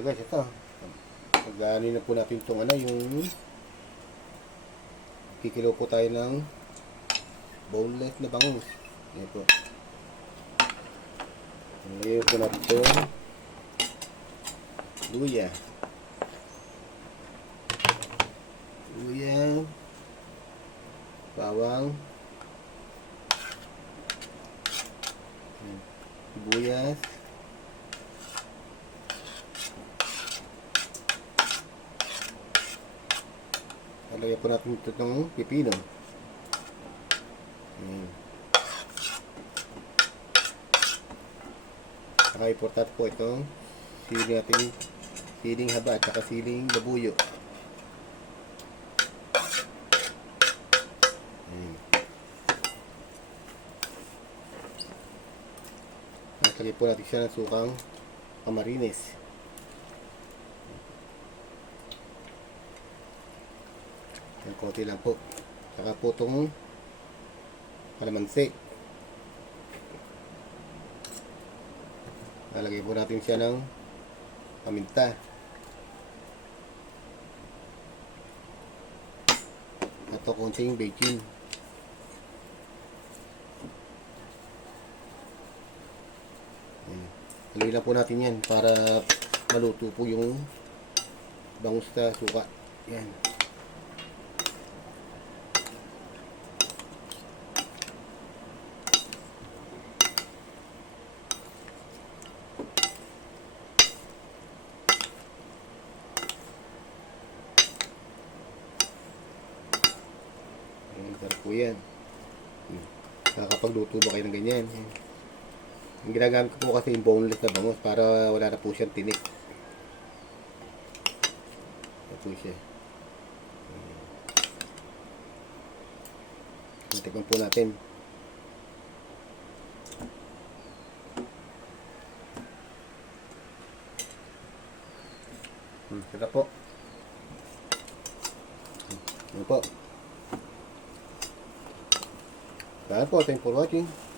pala guys, ito. Pag-ano na po natin itong ano, yung kikilo po tayo ng boneless na bangus. Yan po. Ngayon po natin itong luya. Luya, bawang, sibuyas, lagyan po natin ito ng pipino. Saka importante po itong siling natin, siling haba at saka siling labuyo. Lagyan po natin siya ng sukang camarines. Ang konti lang po. Saka po itong kalamansi. Lalagay po natin siya ng paminta. At ito konting bacon. Haluin lang po natin yan para maluto po yung bangus sa suka. Yan. Sarap po yan. Nakakapagluto ba kayo ng ganyan? Ang ginagamit ko po kasi yung boneless na bangus para wala na po siyang tinik. Ito po siya. Tikman po natin. Sarap po. Ano po? Salamat po. Thanks for watching.